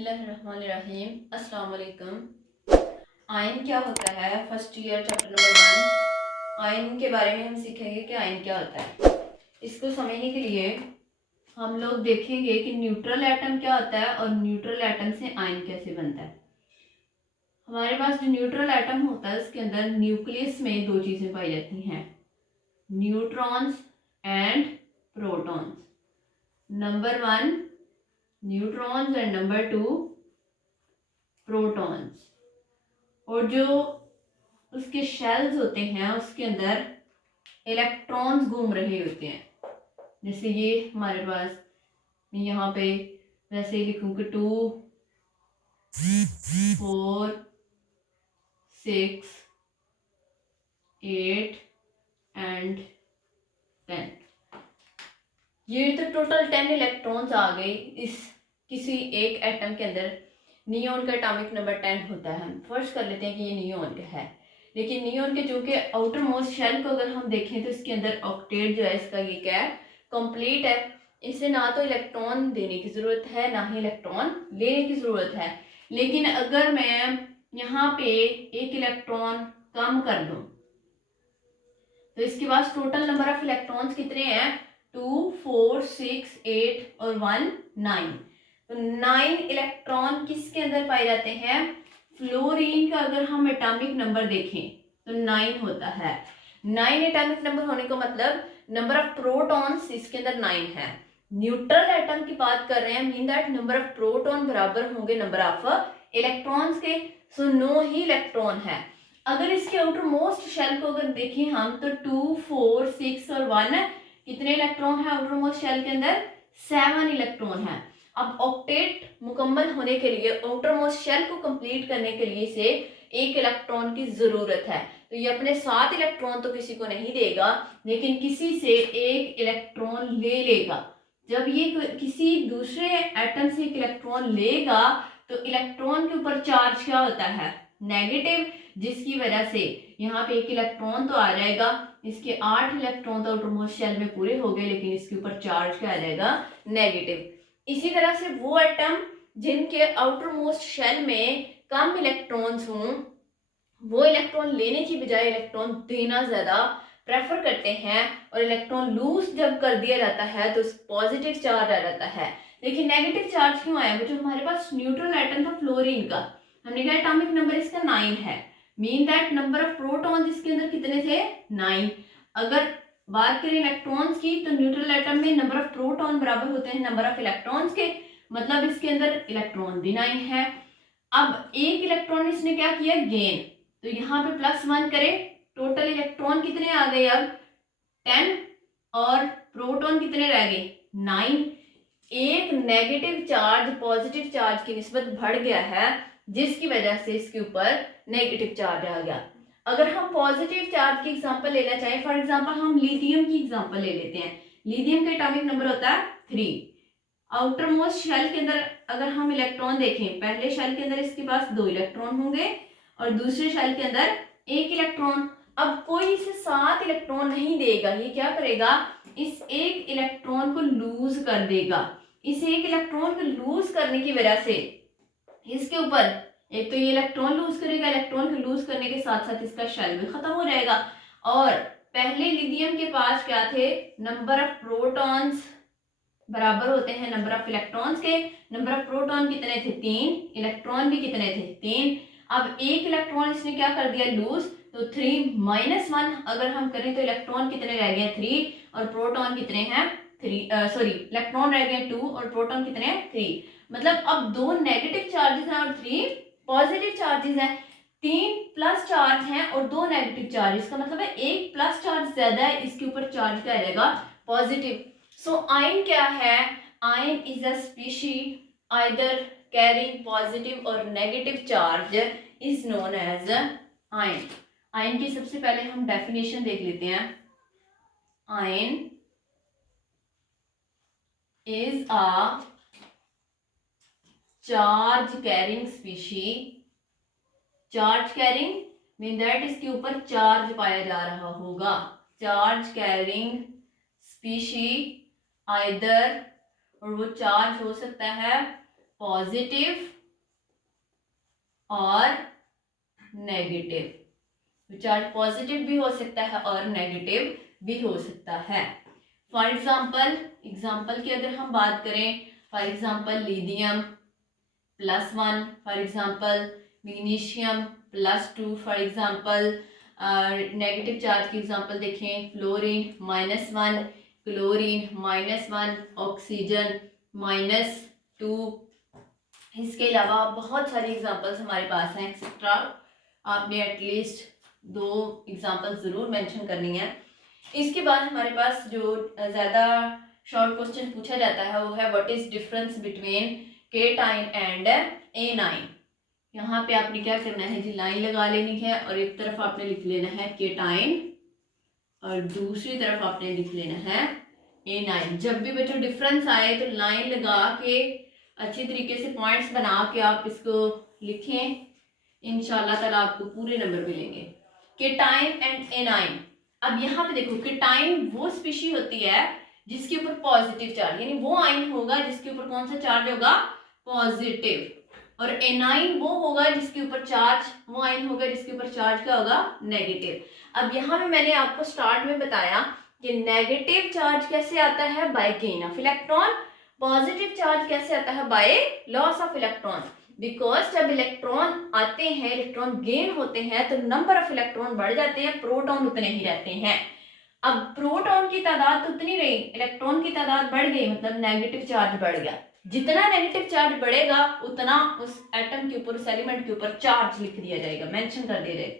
बिस्मिल्लाहिर्रहमानिर्रहीम। अस्सलाम वालेकुम। आयन क्या होता है? First year chapter number 1 ion के बारे में हम सीखेंगे कि आयन क्या होता है। इसको समझने के लिए हम लोग देखेंगे कि न्यूट्रल एटम क्या होता है और न्यूट्रल एटम से आयन कैसे बनता है। हमारे पास जो न्यूट्रल एटम होता है उसके अंदर न्यूक्लियस में दो चीज़ें पाई जाती हैं, neutrons and protons. Number 1 neutrons and number 2 protons. और जो उसके शेल्स होते हैं उसके अंदर इलेक्ट्रॉन्स घूम रहे होते हैं। जैसे ये हमारे पास, मैं यहाँ पे वैसे ही लिखूँ कि 2 4 6 8 एंड 10। ये तो टोटल 10 इलेक्ट्रॉन्स आ गए इस किसी एक एटम के अंदर। नियोन का एटॉमिक नंबर 10 होता है। हम फर्स्ट कर लेते हैं कि ये नियोन का है, लेकिन नियोन के जो कि आउटर मोस्ट शेल को अगर हम देखें तो इसके अंदर ऑक्टेट जो है इसका ये क्या है, कंप्लीट है। इसे ना तो इलेक्ट्रॉन देने की ज़रूरत है ना ही इलेक्ट्रॉन लेने की ज़रूरत है। लेकिन अगर मैं यहाँ पे एक इलेक्ट्रॉन कम कर दूँ तो इसके पास टोटल नंबर ऑफ इलेक्ट्रॉन्स कितने हैं? 2 4 6 8 और 1 9। तो 9 इलेक्ट्रॉन किसके अंदर पाए जाते हैं? फ्लोरीन का अगर हम एटॉमिक नंबर देखें तो 9 होता है। 9 एटॉमिक नंबर होने का मतलब नंबर ऑफ प्रोटॉन्स इसके अंदर 9 है। न्यूट्रल एटम की बात कर रहे हैं, mean that number of proton बराबर होंगे नंबर ऑफ इलेक्ट्रॉन्स के। सो 9 ही इलेक्ट्रॉन है। अगर इसके आउटर मोस्ट शेल को अगर देखें हम तो 2 4 6 और 1 कितने इलेक्ट्रॉन है आउटर मोस्ट शेल के अंदर? 7 इलेक्ट्रॉन है। अब ऑक्टेट मुकम्मल होने के लिए, आउटर मोस्ट शेल को कंप्लीट करने के लिए इसे एक इलेक्ट्रॉन की जरूरत है। तो ये अपने 7 इलेक्ट्रॉन तो किसी को नहीं देगा, लेकिन किसी से एक इलेक्ट्रॉन ले लेगा। जब ये किसी दूसरे एटम से एक इलेक्ट्रॉन लेगा तो इलेक्ट्रॉन के ऊपर चार्ज क्या होता है? नेगेटिव, जिसकी वजह से यहाँ पे एक इलेक्ट्रॉन तो आ जाएगा। इसके 8 इलेक्ट्रॉन तो आउटर मोस्ट शेल में पूरे हो गए, लेकिन इसके ऊपर चार्ज क्या आ जाएगा? नेगेटिव। इसी तरह से वो एटम जिनके आउटर मोस्ट शेल में कम इलेक्ट्रॉन्स हों, वो इलेक्ट्रॉन लेने की बजाय इलेक्ट्रॉन देना ज्यादा प्रेफर करते हैं, और इलेक्ट्रॉन लूज जब कर दिया जाता है तो पॉजिटिव चार्ज आ जाता है। लेकिन नेगेटिव चार्ज क्यों आया? वो जो हमारे पास न्यूट्रल एटम था फ्लोरीन का, हमने कहा एटॉमिक नंबर इसका 9 है, mean that number of protons इसके अंदर कितने थे? 9। अगर बात करें इलेक्ट्रॉन्स की तो न्यूट्रल एटम में नंबर ऑफ प्रोटॉन बराबर होते हैं नंबर ऑफ इलेक्ट्रॉन्स के, मतलब इसके अंदर इलेक्ट्रॉन भी 9 है। अब एक इलेक्ट्रॉन इसने क्या किया? गेन। तो यहाँ पे +1 करें, टोटल इलेक्ट्रॉन कितने आ गए? अब 10 और प्रोटॉन कितने रह गए? 9। एक नेगेटिव चार्ज पॉजिटिव चार्ज की निस्बत बढ़ गया है, जिसकी वजह से इसके ऊपर नेगेटिव चार्ज आ गया। अगर हम पॉजिटिव चार्ज की एग्जांपल लेना चाहें, फॉर एग्जांपल हम लिथियम की एग्जांपल ले लेते हैं। लिथियम का एटॉमिक नंबर होता है 3। आउटर मोस्ट शेल के अंदर अगर हम इलेक्ट्रॉन देखें, पहले शेल के अंदर इसके पास 2 इलेक्ट्रॉन होंगे और दूसरे शेल के अंदर 1 इलेक्ट्रॉन। अब कोई इसे 7 इलेक्ट्रॉन नहीं देगा, ये क्या करेगा? इस एक इलेक्ट्रॉन को लूज कर देगा। इस एक इलेक्ट्रॉन को लूज करने की वजह से इसके ऊपर एक तो ये इलेक्ट्रॉन लूज करेगा, इलेक्ट्रॉन को लूज करने के साथ साथ इसका शेल भी खत्म हो जाएगा। और पहले लिथियम के पास क्या थे? नंबर ऑफ प्रोटॉन्स बराबर होते हैं नंबर ऑफ इलेक्ट्रॉन्स के। नंबर ऑफ प्रोटॉन कितने थे? 3। इलेक्ट्रॉन भी कितने थे? 3। अब एक इलेक्ट्रॉन इसने क्या कर दिया? लूज। तो 3 - 1 अगर हम करें तो इलेक्ट्रॉन कितने रह गए? 3 और प्रोटॉन कितने हैं? 3। सॉरी, इलेक्ट्रॉन रह गए 2 और प्रोटॉन कितने हैं? 3। मतलब अब 2 नेगेटिव चार्जेस हैं और 3 पॉजिटिव चार्जेस हैं। 3 प्लस चार्ज हैं और 2 नेगेटिव चार्जेस, का मतलब है 1 प्लस चार्ज ज्यादा है, इसके ऊपर चार्ज क्या रहेगा? पॉजिटिव। सो आयन क्या है? Ion is a species either carrying positive और negative charge is known as ion. Ion की सबसे पहले हम डेफिनेशन देख लेते हैं। Ion is a charge carrying species. Charge carrying mean that इसके ऊपर चार्ज पाया जा रहा होगा। चार्ज कैरिंग स्पीशीज आइदर, और वो चार्ज हो सकता है पॉजिटिव और नेगेटिव। चार्ज पॉजिटिव भी हो सकता है और नेगेटिव भी हो सकता है। फॉर एग्जाम्पल की अगर हम बात करें, for example lithium +1, for example magnesium +2, for example negative charge की एग्जाम्पल देखें, फ्लोरीन -1, क्लोरीन -1, ऑक्सीजन -2। इसके अलावा बहुत सारी एग्जाम्पल्स हमारे पास हैं एक्सेट्रा। आपने एटलीस्ट 2 एग्जाम्पल ज़रूर मेंशन करनी है। इसके बाद हमारे पास जो ज़्यादा शॉर्ट क्वेश्चन पूछा जाता है वो है what is difference between cation and A9. यहाँ पे आपने क्या करना है जी, लाइन लगा लेनी है और एक तरफ आपने लिख लेना है केटाइन और दूसरी तरफ आपने लिख लेना है एनाइन। जब भी बच्चों डिफरेंस आए तो लाइन लगा के अच्छी तरीके से पॉइंट्स बना के आप इसको लिखें, इंशाल्लाह ताला आपको पूरे नंबर मिलेंगे। Cation and A9. अब यहाँ पे देखो, केटाइन वो स्पीशी होती है जिसके ऊपर पॉजिटिव चार्ज, यानी वो आयन होगा जिसके ऊपर कौन सा चार्ज होगा, पॉजिटिव। और एनाइन वो होगा जिसके ऊपर चार्ज, वो आयन होगा जिसके ऊपर चार्ज क्या होगा, नेगेटिव। अब यहाँ पे मैंने आपको स्टार्ट में बताया कि नेगेटिव चार्ज कैसे आता है, by gain of electron. Positive charge कैसे आता है, by loss of electron. Because जब इलेक्ट्रॉन आते हैं, इलेक्ट्रॉन गेन होते हैं तो नंबर ऑफ इलेक्ट्रॉन बढ़ जाते हैं, प्रोटॉन उतने ही रहते हैं। अब प्रोटॉन की तादाद तो उतनी रही, इलेक्ट्रॉन की तादाद बढ़ गई, मतलब नेगेटिव चार्ज बढ़ गया। जितना नेगेटिव चार्ज बढ़ेगा उतना उस एटम के ऊपर, उस एलिमेंट के ऊपर चार्ज लिख दिया जाएगा, मेंशन कर दिया जाएगा।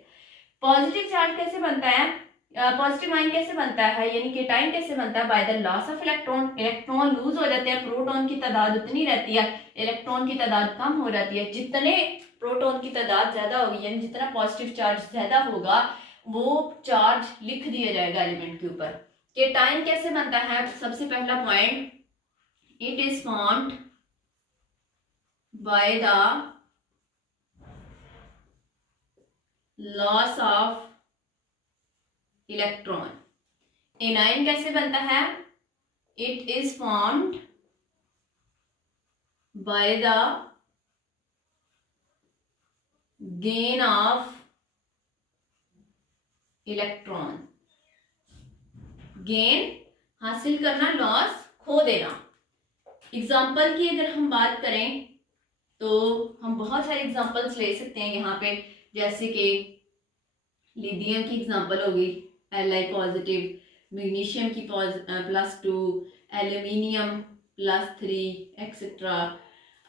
पॉजिटिव चार्ज कैसे बनता है, पॉजिटिव आयन कैसे बनता है, यानी केटाइन कैसे बनता है, by the loss of electron. Electron lose हो जाते हैं, प्रोटॉन की तादाद उतनी रहती है, इलेक्ट्रॉन की तादाद कम हो जाती है। जितने प्रोटॉन की तादाद ज्यादा होगी, यानी जितना पॉजिटिव चार्ज ज्यादा होगा वो चार्ज लिख दिया जाएगा एलिमेंट के ऊपर। केटाइन कैसे बनता है, सबसे पहला point, it is formed by the loss of electron. A9 कैसे बनता है, it is formed by the gain of electron. Gain हासिल करना, लॉस खो देना। एग्जाम्पल की अगर हम बात करें तो हम बहुत सारे एग्जाम्पल्स ले सकते हैं यहाँ पे, जैसे कि लिथियम की एग्जाम्पल होगी Li पॉजिटिव, मैग्नीशियम की +2, एल्यूमिनियम +3 एक्सेट्रा।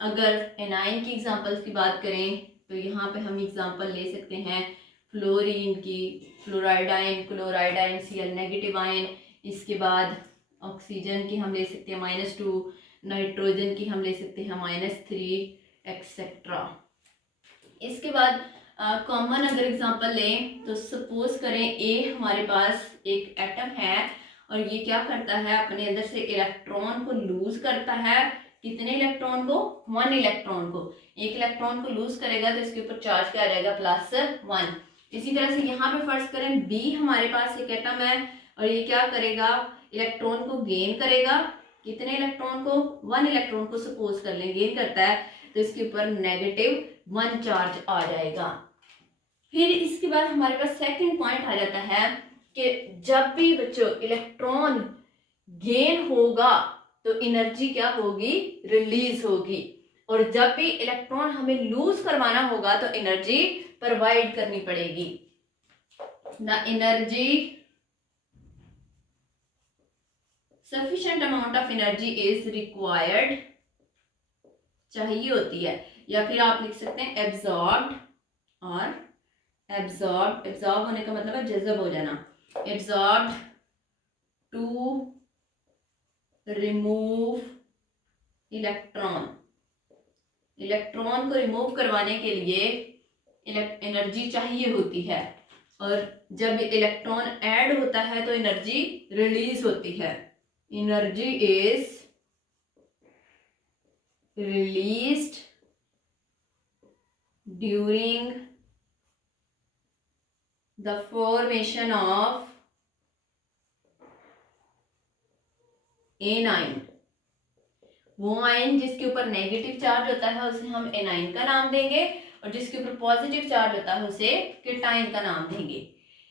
अगर एनाइन की एग्जाम्पल्स की बात करें तो यहाँ पे हम एग्जाम्पल ले सकते हैं फ्लोरीन की, fluoride ion, chloride ion, Cl negative ion. इसके बाद ऑक्सीजन की हम ले सकते हैं -2, नाइट्रोजन की हम ले सकते हैं -3 एक्सेट्रा। इसके बाद कॉमन अगर एग्जांपल लें तो सपोज करें ए हमारे पास एक एटम है और ये क्या करता है, अपने अंदर से इलेक्ट्रॉन को लूज करता है। कितने इलेक्ट्रॉन को, 1 इलेक्ट्रॉन को। एक इलेक्ट्रॉन को लूज करेगा तो इसके ऊपर चार्ज क्या आ जाएगा, +1। इसी तरह से यहाँ पे फर्ज करें बी हमारे पास एक एटम है और ये क्या करेगा, इलेक्ट्रॉन को गेन करेगा। कितने इलेक्ट्रॉन को, 1 इलेक्ट्रॉन को सपोज कर लें गेन करता है, तो इसके ऊपर -1 चार्ज आ जाएगा। फिर इसके बाद हमारे पास सेकंड पॉइंट आ जाता है कि जब भी बच्चों इलेक्ट्रॉन गेन होगा तो एनर्जी क्या होगी, रिलीज होगी। और जब भी इलेक्ट्रॉन हमें लूज करवाना होगा तो एनर्जी प्रोवाइड करनी पड़ेगी। The energy, sufficient amount of energy is required, चाहिए होती है, या फिर आप लिख सकते हैं एब्जॉर्ब्ड और एब्जॉर्ब। एब्जॉर्ब होने का मतलब है जज़ब हो जाना। Absorb to remove electron. Electron को रिमूव करवाने के लिए एनर्जी चाहिए होती है, और जब इलेक्ट्रॉन ऐड होता है तो एनर्जी रिलीज होती है। Energy is released during the formation of anion। वो आयन जिसके ऊपर नेगेटिव चार्ज होता है उसे हम एनाइन का नाम देंगे, और जिसके ऊपर पॉजिटिव चार्ज होता है उसे केटाइन का नाम देंगे।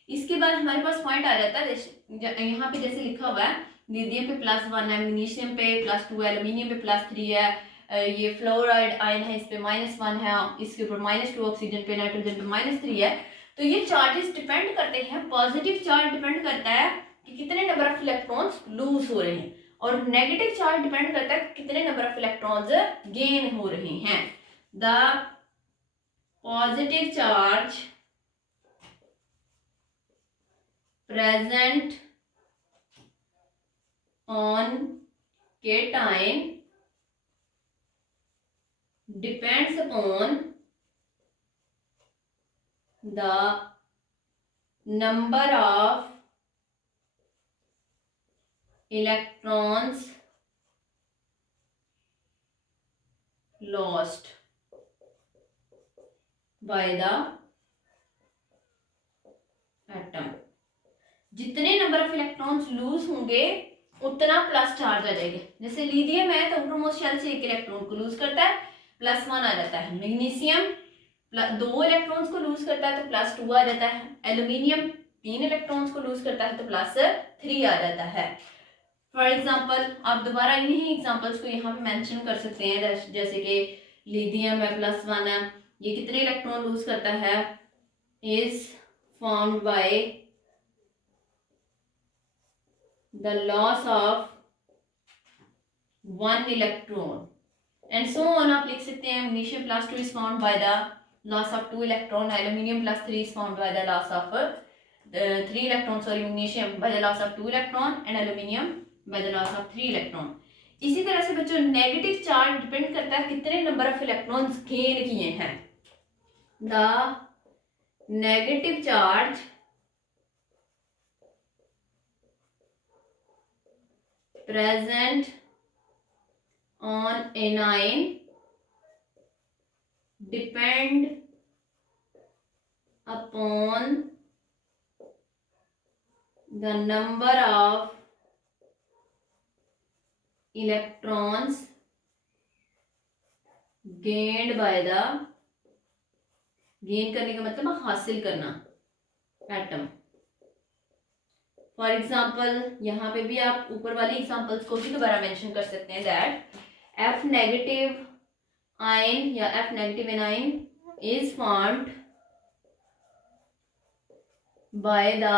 इसके बाद हमारे पास पॉइंट आ जाता है, यहाँ पे जैसे लिखा हुआ है लिथियम पे +1 है, मैग्नीशियम पे +2 है, एल्यूमिनियम पे +3 है, ये फ्लोराइड आयन है इस पे -1 है, इसके ऊपर -2 ऑक्सीजन पे, नाइट्रोजन पे -3 है। तो ये चार्जेस डिपेंड करते हैं, पॉजिटिव चार्ज डिपेंड करता है कि कितने नंबर ऑफ इलेक्ट्रॉन्स लूज हो रहे हैं, और नेगेटिव चार्ज डिपेंड करता है कि कितने नंबर ऑफ इलेक्ट्रॉन्स गेन हो रहे हैं। The positive charge present on cation depends upon the number of electrons lost by the atom। जितने नंबर ऑफ इलेक्ट्रॉन्स लूज होंगे उतना प्लस चार्ज आ जाएगा। जैसे लिथियम है तो आउटरमोस्ट शेल से एक इलेक्ट्रॉन को लूज करता है, +1 आ जाता है। मैग्नीशियम 2 इलेक्ट्रॉन्स को लूज करता है तो +2 आ जाता है। एल्यूमिनियम 3 इलेक्ट्रॉन्स को लूज करता है तो +3 आ जाता है। फॉर एग्जाम्पल आप दोबारा इन्हीं एग्जाम्पल्स को यहाँ पे मेंशन कर सकते हैं, जैसे कि लिथियम है +1 है, ये कितने इलेक्ट्रॉन लूज करता है, is formed by the loss of 1 electron and so on। आप लिख सकते हैं magnesium +2 is formed by the loss of 2 electron, aluminium +3 is formed by the loss of 3 electron, sorry magnesium by the loss of 2 electron and aluminium by the loss of 3 electron। इसी तरह से बच्चों negative charge depend करता है कितने number of electrons gain किए हैं। The negative charge present on anion depend upon the number of electrons gained by the, gain करने का मतलब हासिल करना, एटम। फॉर एग्जाम्पल यहाँ पे भी आप ऊपर वाले एग्जाम्पल्स को भी दोबारा मेंशन कर सकते हैं, दैट F नेगेटिव आयन या F negative anion is formed by the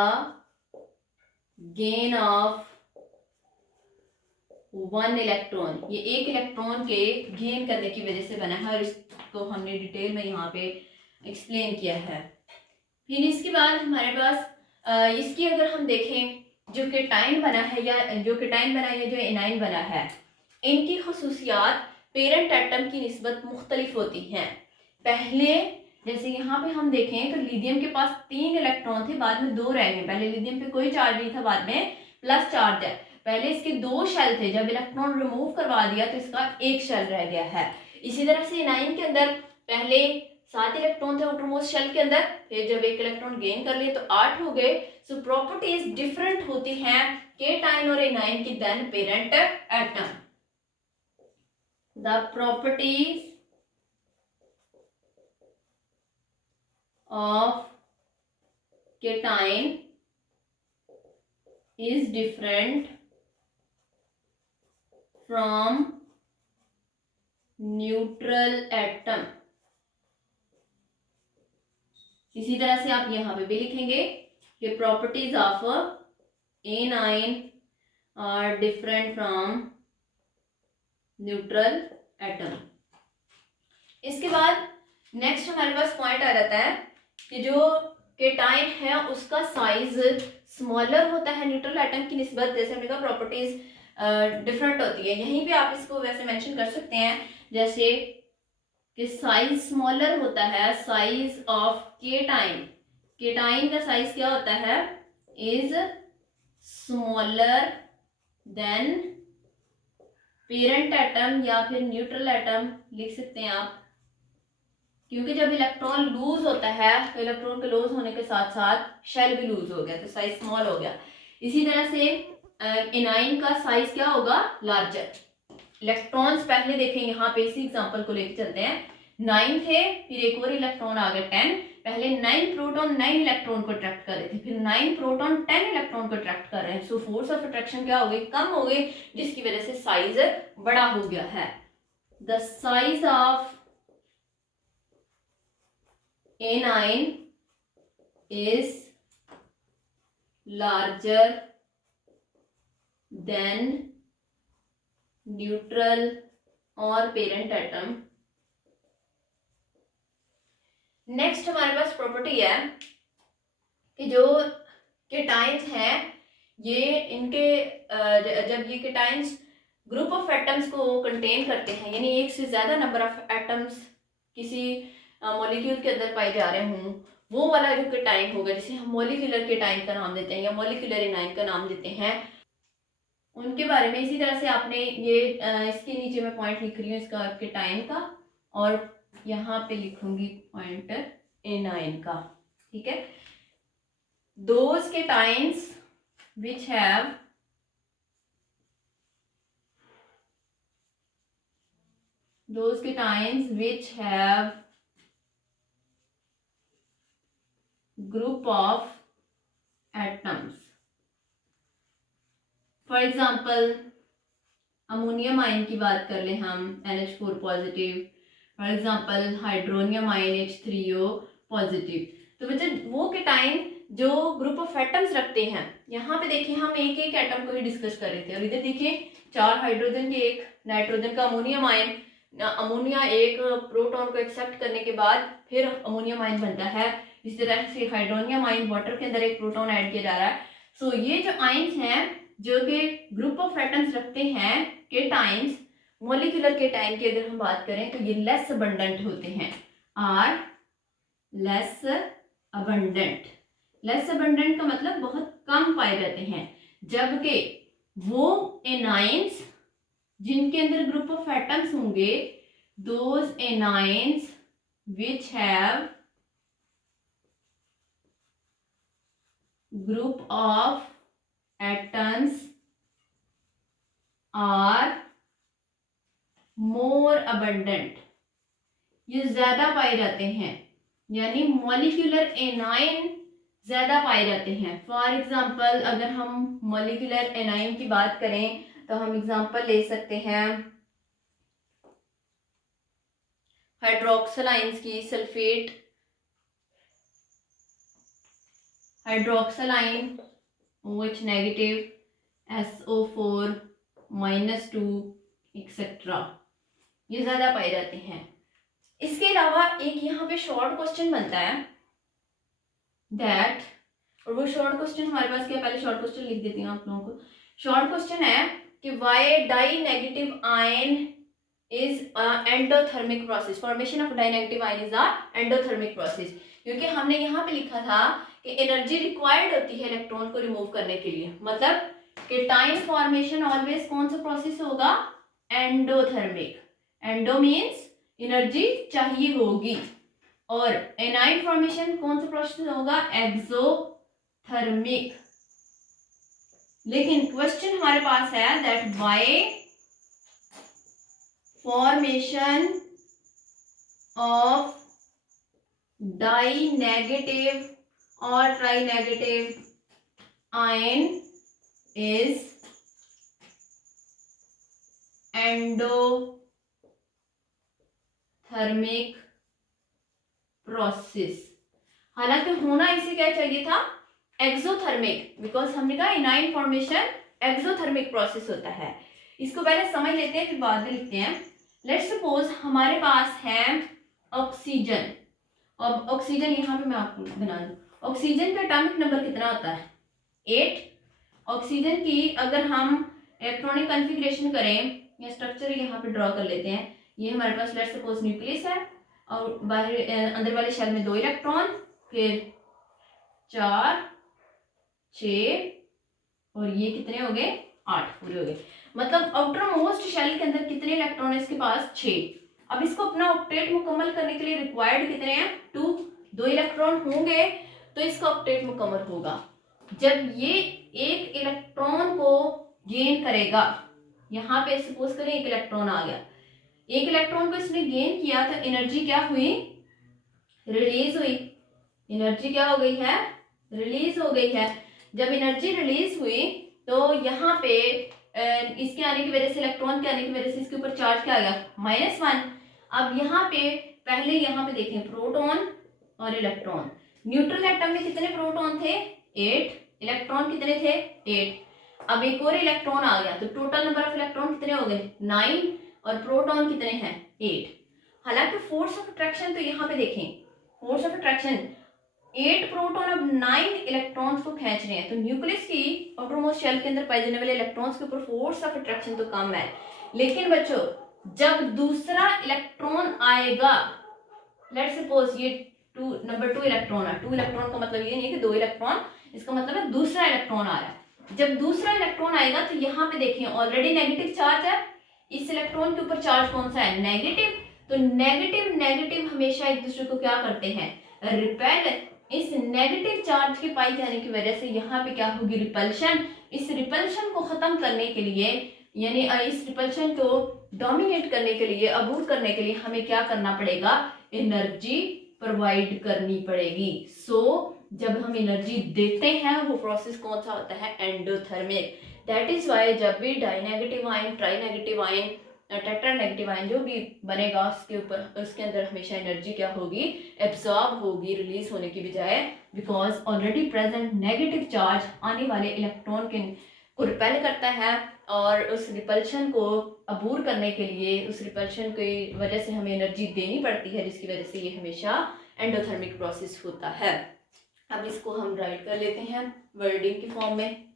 gain of 1 electron. ये एक इलेक्ट्रॉन के गेन करने की वजह से बना है और इसको हमने डिटेल में यहाँ पे एक्सप्लेन किया है। फिर इसके बाद हमारे पास इसकी अगर हम देखें जो केटाइन बना है या जो एनाइन बना है, इनकी खसूसियात पेरेंट एटम की निस्बत मुख्तलिफ होती हैं। पहले जैसे यहाँ पे हम देखें तो लिथियम के पास 3 इलेक्ट्रॉन थे, बाद में 2 रह गए। पहले लिथियम पे कोई चार्ज नहीं था, बाद में प्लस चार्ज है। पहले इसके 2 शेल थे, जब इलेक्ट्रॉन रिमूव करवा दिया तो इसका 1 शेल रह गया है। इसी तरह से एनाइन के अंदर पहले 7 इलेक्ट्रॉन थे आउटरमोस्ट शेल के अंदर, फिर जब 1 इलेक्ट्रॉन गेन कर लिए तो 8 हो गए। सो प्रॉपर्टीज डिफरेंट होती हैं केटाइन और एनाइन की than parent atom. The properties of cation is different from neutral atom। इसी तरह से आप यहां पे भी लिखेंगे कि properties of anion are different from neutral atom. इसके बाद नेक्स्ट हमारे पास पॉइंट आ जाता है कि जो केटाइन है उसका साइज स्मॉलर होता है न्यूट्रल एटम की निस्बत। जैसे हमने कहा प्रॉपर्टीज डिफरेंट होती है, यहीं पे आप इसको वैसे मेंशन कर सकते हैं जैसे कि साइज स्मॉलर होता है, साइज ऑफ केटाइन, केटाइन का साइज क्या होता है, is smaller than parent atom या फिर न्यूट्रल एटम लिख सकते हैं आप, क्योंकि जब इलेक्ट्रॉन लूज होता है तो इलेक्ट्रॉन के लूज होने के साथ साथ शेल भी लूज हो गया तो साइज स्मॉल हो गया। इसी तरह से एनाइन का साइज क्या होगा, लार्जर। इलेक्ट्रॉन्स पहले देखें, यहाँ पे इसी एग्जांपल को लेके चलते हैं। 9 थे, फिर एक और इलेक्ट्रॉन आ गए 10। पहले 9 प्रोटॉन 9 इलेक्ट्रॉन को अट्रैक्ट कर रहे थे, फिर 9 प्रोटॉन 10 इलेक्ट्रॉन को अट्रैक्ट कर रहे हैं। सो फोर्स ऑफ अट्रैक्शन क्या हो गई, कम हो गई, जिसकी वजह से साइज बड़ा हो गया है। The size of anion is larger than neutral और पेरेंट एटम। नेक्स्ट हमारे पास प्रॉपर्टी है कि जो केटाइंस हैं ये इनके जब ये केटाइंस ग्रुप ऑफ एटम्स को कंटेन करते हैं, यानी एक से ज्यादा नंबर ऑफ एटम्स किसी मॉलिक्यूल के अंदर पाए जा रहे हों, वो वाला जो केटाइन होगा, जिसे हम मॉलिक्यूलर केटाइन का नाम देते हैं या मॉलिक्यूलर एनाइन का नाम देते हैं, उनके बारे में। इसी तरह से आपने ये इसके नीचे मैं पॉइंट लिख रही हूँ इसका केटाइन का, और यहाँ पे लिखूंगी पॉइंट एनाइन का, ठीक है। Those cations which have those cations which have group of atoms, for example ammonium ion की बात कर ले हम, NH4 positive, for example hydronium ion H3O positive. तो बच्चे वो केटाइन जो ग्रुप ऑफ एटम्स रखते हैं, यहाँ पे देखिए हम एक एक एटम को ही डिस्कस कर रहे थे, और इधर देखिए 4 हाइड्रोजन के एक नाइट्रोजन का अमोनियम आयन, अमोनिया एक प्रोटॉन को एक्सेप्ट करने के बाद फिर अमोनियम आयन बनता है। इस तरह से हाइड्रोनियम आयन, वाटर के अंदर एक प्रोटॉन ऐड किया जा रहा है। सो ये जो आयन्स हैं जो कि ग्रुप ऑफ एटम्स रखते हैं, केटाइंस, मॉलिक्यूलर केटाइन की अगर हम बात करें तो ये लेस अबंडेंट होते हैं, are less abundant. Less abundant का मतलब बहुत कम पाए जाते हैं, जबकि वो एनाइंस जिनके अंदर ग्रुप ऑफ एटम्स होंगे, those anions which have group of atoms are more abundant, ये ज्यादा पाए जाते हैं, यानी मॉलिक्यूलर एनाइन ज्यादा पाए जाते हैं। फॉर एग्जांपल अगर हम मॉलिक्यूलर एनाइन की बात करें तो हम एग्जांपल ले सकते हैं हाइड्रोक्सिल आयंस की, sulphate hydroxyl ion OH negative, SO4 -2 etcetera, ये ज्यादा पाए जाते हैं। इसके अलावा एक यहाँ पे शॉर्ट क्वेश्चन बनता है दैट, और वो शॉर्ट क्वेश्चन हमारे पास क्या, पहले शॉर्ट क्वेश्चन लिख देती हूँ आप लोगों को। शॉर्ट क्वेश्चन है कि why di negative ion is endothermic process, formation of di negative ion is a endothermic process, क्योंकि हमने यहाँ पे लिखा था कि एनर्जी रिक्वायर्ड होती है इलेक्ट्रॉन को रिमूव करने के लिए, मतलब केटाइन फॉर्मेशन ऑलवेज कौन सा प्रोसेस होगा, एंडोथर्मिक। एंडो मीन्स एनर्जी चाहिए होगी, और एनाइन फॉर्मेशन कौन सा प्रोसेस होगा, एक्सोथर्मिक। लेकिन क्वेश्चन हमारे पास है that by formation of di negative और tri negative ion is endothermic process. हालांकि होना इसे क्या चाहिए था, एक्सोथर्मिक, बिकॉज हमने कहा एनाइन फॉर्मेशन एक्सोथर्मिक प्रोसेस होता है। इसको पहले समझ लेते हैं फिर बाद में लिखते हैं। लेट्स सपोज हमारे पास है ऑक्सीजन, अब ऑक्सीजन यहाँ पे मैं आपको बना दूं, ऑक्सीजन का एटॉमिक नंबर कितना होता है, 8। ऑक्सीजन की अगर हम इलेक्ट्रॉनिक कॉन्फ़िगरेशन करें या स्ट्रक्चर यहाँ पे ड्रॉ कर लेते हैं, ये हमारे पास लेट्स सपोज न्यूक्लियस है, और बाहर अंदर वाले शेल में 2 इलेक्ट्रॉन, फिर 4 6 और ये कितने हो गए, 8 पूरे हो गए। मतलब आउटर मोस्ट शेल के अंदर कितने इलेक्ट्रॉन है इसके पास, 6। अब इसको अपना ऑक्टेट मुकम्मल करने के लिए रिक्वायर्ड कितने हैं, 2 इलेक्ट्रॉन होंगे तो इसका ऑक्टेट मुकम्मल होगा। जब ये एक इलेक्ट्रॉन को गेन करेगा, यहाँ पे सपोज करें एक इलेक्ट्रॉन आ गया, एक इलेक्ट्रॉन को इसने गेन किया तो एनर्जी क्या हुई, रिलीज हुई। एनर्जी क्या हो गई है, रिलीज हो गई है। जब एनर्जी रिलीज हुई तो यहाँ पे इसके आने की वजह से, इलेक्ट्रॉन के आने की वजह से इसके ऊपर चार्ज क्या आ गया, -1। अब यहाँ पे पहले यहाँ पे देखें प्रोटॉन और इलेक्ट्रॉन। न्यूट्रल एटम में कितने प्रोटॉन थे, 8, इलेक्ट्रॉन कितने थे, 8। अब एक और इलेक्ट्रॉन आ गया तो टोटल नंबर ऑफ इलेक्ट्रॉन कितने हो गए, 9, और प्रोटॉन कितने हैं, 8। हालांकि फोर्स ऑफ अट्रैक्शन तो यहाँ पे देखें, फोर्स ऑफ अट्रैक्शन 8 प्रोटॉन अब 9 इलेक्ट्रॉन्स को खींच रहे हैं, तो न्यूक्लियस की आउटरमोस्ट शेल के अंदर पाए जाने वाले इलेक्ट्रॉन्स के ऊपर फोर्स ऑफ अट्रैक्शन तो कम है। लेकिन बच्चों जब दूसरा इलेक्ट्रॉन आएगा, लेट्स सपोज ये नंबर 2 इलेक्ट्रॉन है, 2 इलेक्ट्रॉन का मतलब ये नहीं है कि 2 इलेक्ट्रॉन, इसका मतलब है दूसरा इलेक्ट्रॉन आ रहा है। जब दूसरा इलेक्ट्रॉन आएगा तो यहाँ पे देखें ऑलरेडी नेगेटिव चार्ज है, इस इलेक्ट्रॉन के ऊपर चार्ज कौन सा है, नेगेटिव। तो नेगेटिव नेगेटिव हमेशा एक दूसरे को क्या करते हैं, रिपेल। इस नेगेटिव चार्ज के पाई जाने की वजह से यहाँ पे क्या होगी, रिपल्शन। इस रिपल्शन को खत्म करने के लिए, यानी इस रिपल्शन को डोमिनेट करने के लिए, अबूर करने के लिए हमें क्या करना पड़ेगा, एनर्जी प्रोवाइड करनी पड़ेगी। जब हम एनर्जी देते हैं वो प्रोसेस कौन सा होता है, एंडोथर्मिक। दैट इज वाई जब भी डाइनेगेटिव आयन, ट्राइनेगेटिव आयन, टेट्रानेगेटिव आयन जो भी बनेगा उसके ऊपर, उसके अंदर हमेशा एनर्जी क्या होगी, एब्सॉर्ब होगी, रिलीज होने की बजाय, because already present negative charge आने वाले इलेक्ट्रॉन को रिपेल करता है, और उस रिपल्शन को अबूर करने के लिए, उस रिपल्शन की वजह से हमें एनर्जी देनी पड़ती है, जिसकी वजह से ये हमेशा एंडोथर्मिक प्रोसेस होता है। अब इसको हम राइट कर लेते हैं वर्डिंग की फॉर्म में।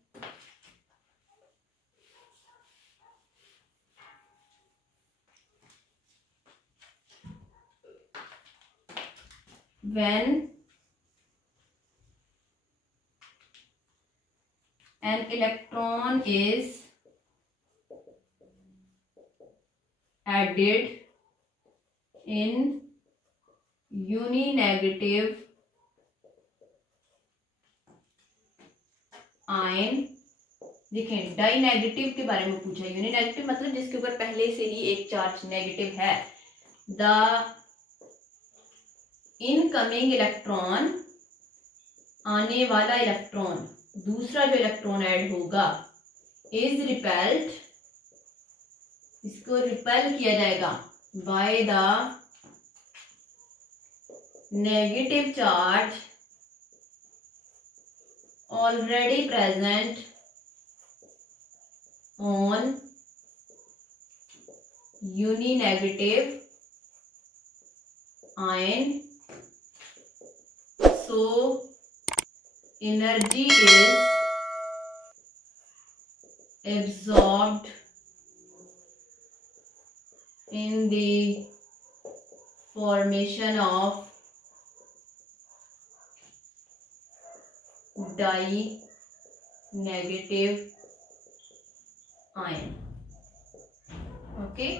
When an electron is added in uninegative ion, देखें डाइनेगेटिव के बारे में पूछा, यूनिनेगेटिव मतलब जिसके ऊपर पहले से ही एक चार्ज नेगेटिव है। द इनकमिंग इलेक्ट्रॉन, आने वाला इलेक्ट्रॉन, दूसरा जो इलेक्ट्रॉन ऐड होगा, इज रिपेल्ड, इसको रिपेल किया जाएगा, by the negative charge already present on uninegative ion, so energy is absorbed in the formation of di-negative ion. Okay.